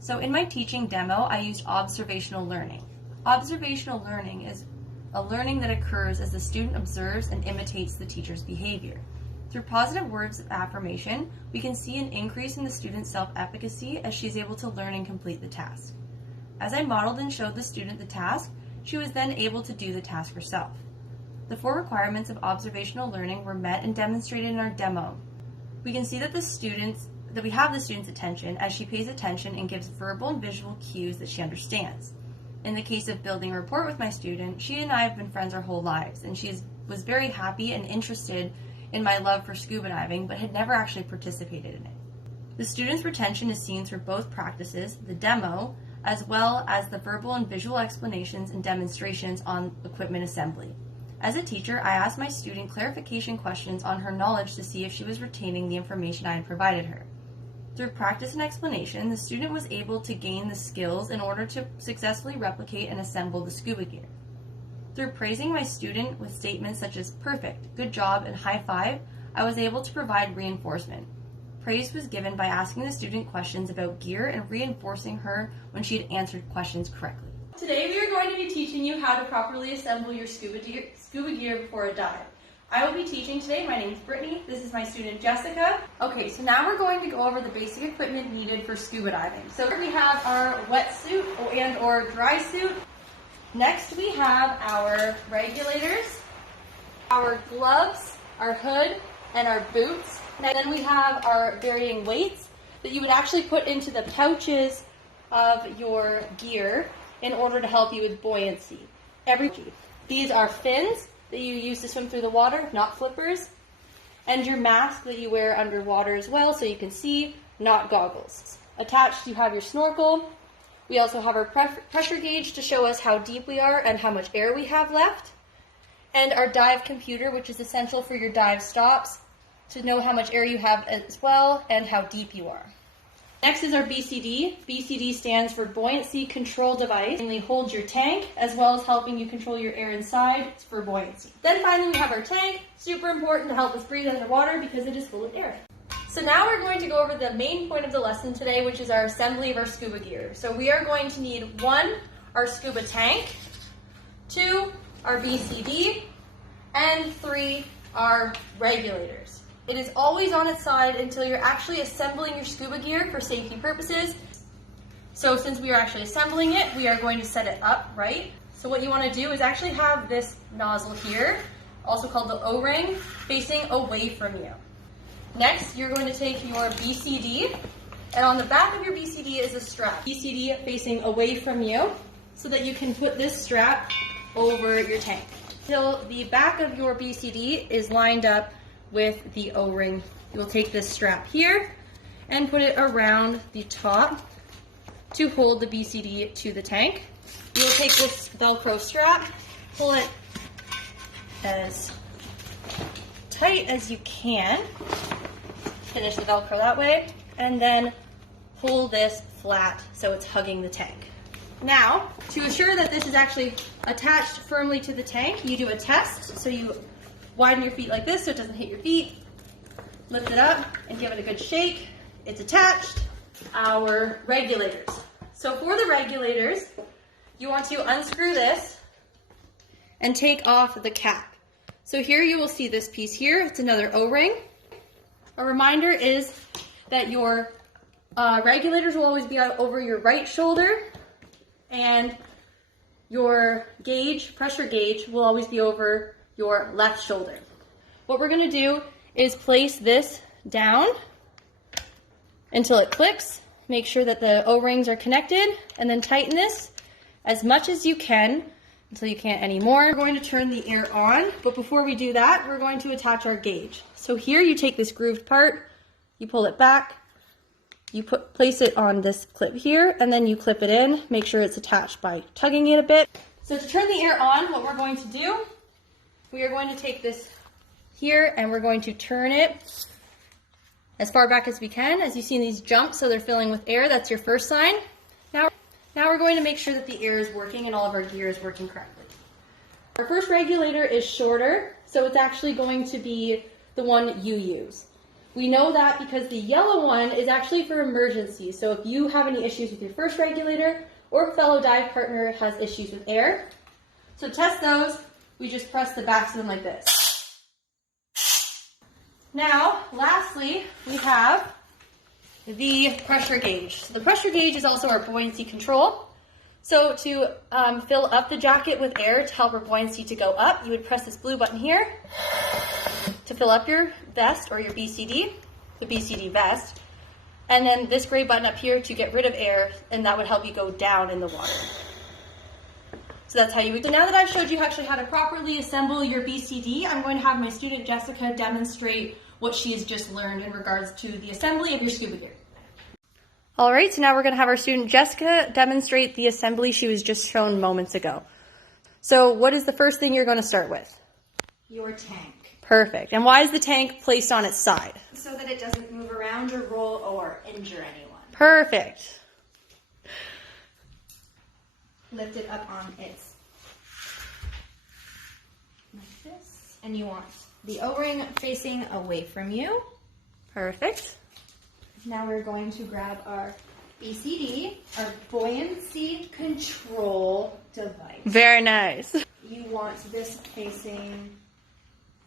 So in my teaching demo, I used observational learning. Observational learning is a learning that occurs as the student observes and imitates the teacher's behavior. Through positive words of affirmation, we can see an increase in the student's self-efficacy as she is able to learn and complete the task. As I modeled and showed the student the task, she was then able to do the task herself. The 4 requirements of observational learning were met and demonstrated in our demo. We can see that we have the student's attention as she pays attention and gives verbal and visual cues that she understands. In the case of building a rapport with my student, she and I have been friends our whole lives, and she was very happy and interested in my love for scuba diving, but had never actually participated in it. The student's retention is seen through both practices, the demo, as well as the verbal and visual explanations and demonstrations on equipment assembly. As a teacher, I asked my student clarification questions on her knowledge to see if she was retaining the information I had provided her. Through practice and explanation, the student was able to gain the skills in order to successfully replicate and assemble the scuba gear. Through praising my student with statements such as perfect, good job, and high five, I was able to provide reinforcement. Praise was given by asking the student questions about gear and reinforcing her when she had answered questions correctly. Today we are going to be teaching you how to properly assemble your scuba gear before a dive. I will be teaching today. My name is Brittany. This is my student Jessica. Okay, so now we're going to go over the basic equipment needed for scuba diving. So we have our wetsuit and or dry suit. Next we have our regulators, our gloves, our hood, and our boots. And then we have our varying weights that you would actually put into the pouches of your gear in order to help you with buoyancy. These are fins that you use to swim through the water, not flippers, and your mask that you wear underwater as well so you can see, not goggles. Attached you have your snorkel. We also have our pressure gauge to show us how deep we are and how much air we have left, and our dive computer, which is essential for your dive stops to know how much air you have as well and how deep you are. Next is our BCD. BCD stands for Buoyancy Control Device. It holds your tank as well as helping you control your air inside for buoyancy. Then finally we have our tank, super important to help us breathe underwater because it is full of air. So now we're going to go over the main point of the lesson today, which is our assembly of our scuba gear. So we are going to need 1, our scuba tank, 2, our BCD, and 3, our regulators. It is always on its side until you're actually assembling your scuba gear for safety purposes. So since we are actually assembling it, we are going to set it up right. So what you want to do is actually have this nozzle here, also called the O-ring, facing away from you. Next, you're going to take your BCD, and on the back of your BCD is a strap. BCD facing away from you so that you can put this strap over your tank. Until the back of your BCD is lined up with the O-ring. You will take this strap here and put it around the top to hold the BCD to the tank. You will take this Velcro strap, pull it as tight as you can, finish the Velcro that way, and then pull this flat so it's hugging the tank. Now, to assure that this is actually attached firmly to the tank, you do a test. So you widen your feet like this so it doesn't hit your feet. Lift it up and give it a good shake. It's attached. Our regulators. So for the regulators, you want to unscrew this and take off the cap. So here you will see this piece here. It's another O-ring. A reminder is that your regulators will always be out over your right shoulder, and your gauge, pressure gauge, will always be over your left shoulder. What we're going to do is place this down until it clicks. Make sure that the O-rings are connected, and then tighten this as much as you can until you can't anymore. We're going to turn the air on, but before we do that, we're going to attach our gauge. So here you take this grooved part, you pull it back, you place it on this clip here, and then you clip it in. Make sure it's attached by tugging it a bit. So to turn the air on, what we're going to do, we are going to take this here and we're going to turn it as far back as we can. As you see these jumps, so they're filling with air, that's your first sign. Now we're going to make sure that the air is working and all of our gear is working correctly. Our first regulator is shorter, so it's actually going to be the one you use. We know that because the yellow one is actually for emergencies. So if you have any issues with your first regulator or fellow dive partner has issues with air, so to test those, we just press the backs of them like this. Now, lastly, we have the pressure gauge. So the pressure gauge is also our buoyancy control. So to fill up the jacket with air to help our buoyancy to go up, you would press this blue button here to fill up your vest or your BCD, the BCD vest, and then this gray button up here to get rid of air, and that would help you go down in the water. So that's how you would. So now that I've showed you actually how to properly assemble your BCD, I'm going to have my student Jessica demonstrate what she has just learned in regards to the assembly of your scuba gear. All right, so now we're going to have our student Jessica demonstrate the assembly she was just shown moments ago. So what is the first thing you're going to start with? Your tank. Perfect. And why is the tank placed on its side? So that it doesn't move around or roll or injure anyone. Perfect. Lift it up on its like this. And you want the O-ring facing away from you. Perfect. Now we're going to grab our BCD, our buoyancy control device. Very nice. You want this facing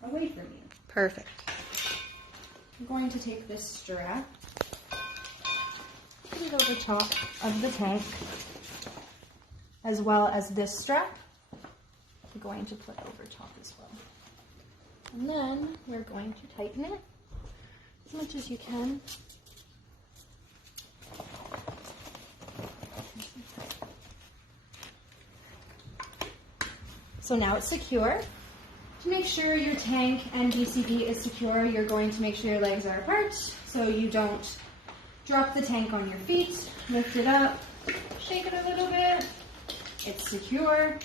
away from you. Perfect. I'm going to take this strap, put it over top of the tank, as well as this strap. We're going to put over top as well. And then we're going to tighten it as much as you can. So now it's secure. To make sure your tank and BCD is secure, you're going to make sure your legs are apart so you don't drop the tank on your feet. Lift it up, shake it a little bit. It's secure.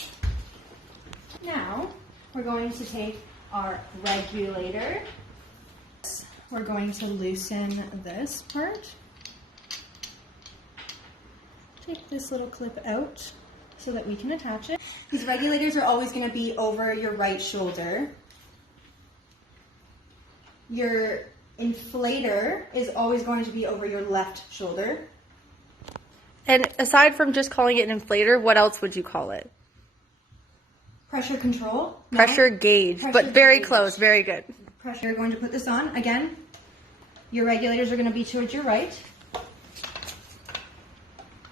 Now we're going to take our regulator. We're going to loosen this part. Take this little clip out so that we can attach it. These regulators are always going to be over your right shoulder. Your inflator is always going to be over your left shoulder. And aside from just calling it an inflator, what else would you call it? Pressure control. No. Pressure gauge, Pressure but very gauge. close, very good. Pressure, you're going to put this on. Again, your regulators are going to be towards your right.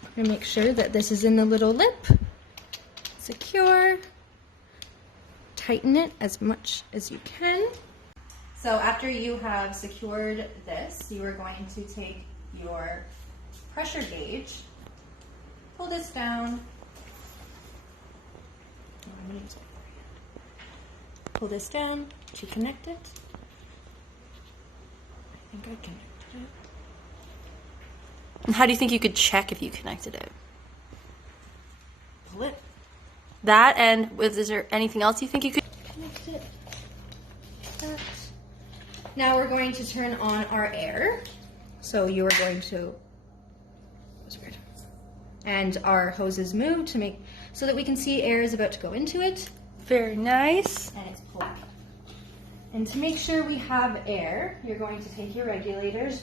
You're going to make sure that this is in the little lip. Secure. Tighten it as much as you can. So after you have secured this, you are going to take your pressure gauge, pull this down. Pull this down to connect it. I think I connected it. And how do you think you could check if you connected it? Pull it. That, and is there anything else you think you could? Connect it. That. Now we're going to turn on our air. So you are going to, that's weird. And our hoses move to make, so that we can see air is about to go into it. Very nice. And it's pulled. And to make sure we have air, you're going to take your regulators.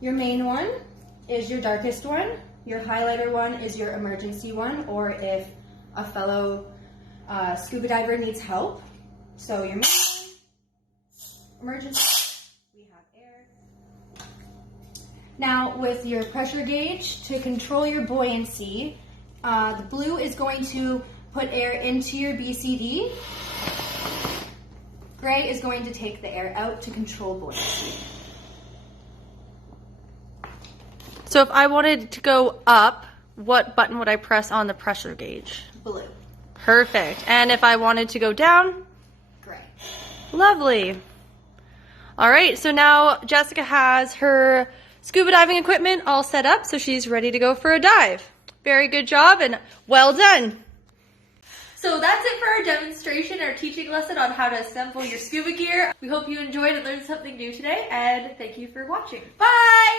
Your main one is your darkest one. Your highlighter one is your emergency one, or if a fellow scuba diver needs help. So your main one, emergency, we have air. Now with your pressure gauge, to control your buoyancy, the blue is going to put air into your BCD. Gray is going to take the air out to control buoyancy. So if I wanted to go up, what button would I press on the pressure gauge? Blue. Perfect. And if I wanted to go down? Gray. Lovely. All right, so now Jessica has her scuba diving equipment all set up, so she's ready to go for a dive. Very good job and well done. So that's it for our demonstration, our teaching lesson on how to assemble your scuba gear. We hope you enjoyed and learned something new today, and thank you for watching. Bye!